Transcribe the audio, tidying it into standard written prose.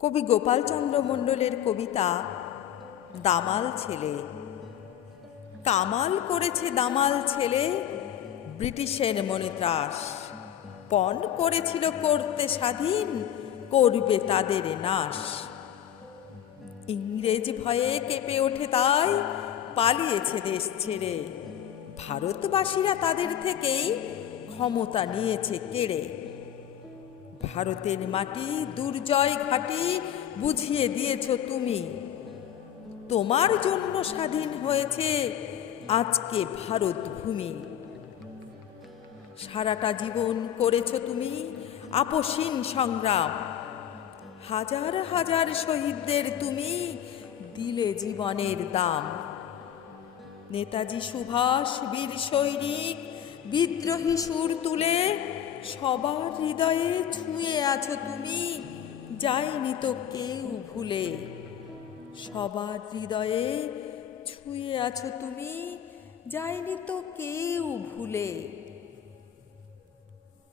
কবি গোপালচন্দ্র মণ্ডলের কবিতা দামাল ছেলে। কামাল করেছে দামাল ছেলে, ব্রিটিশের মনে ত্রাস। পণ করেছিল করতে স্বাধীন, করবে তাদের নাশ। ইংরেজ ভয়ে কেঁপে ওঠে তাই পালিয়েছে দেশ ছেড়ে। ভারতবাসীরা তাদের থেকেই ক্ষমতা নিয়েছে কেড়ে। ভারতের মাটি দুর্জয় ঘাটি বুঝিয়ে দিয়েছ তুমি। তোমার জন্য স্বাধীন হয়েছে আজকে ভারত ভূমি। সারাটা জীবন করেছ তুমি আপসীন সংগ্রাম। হাজার হাজার শহীদদের তুমি দিলে জীবনের দাম। নেতাজি সুভাষ বীর সৈনিক বিদ্রোহী সুর তুলে সবার হৃদয়ে ছুঁয়ে আছো তুমি, যায়নি তো কেউ ভুলে। সবার হৃদয়ে ছুঁয়ে আছো তুমি, যায়নি তো কেউ ভুলে।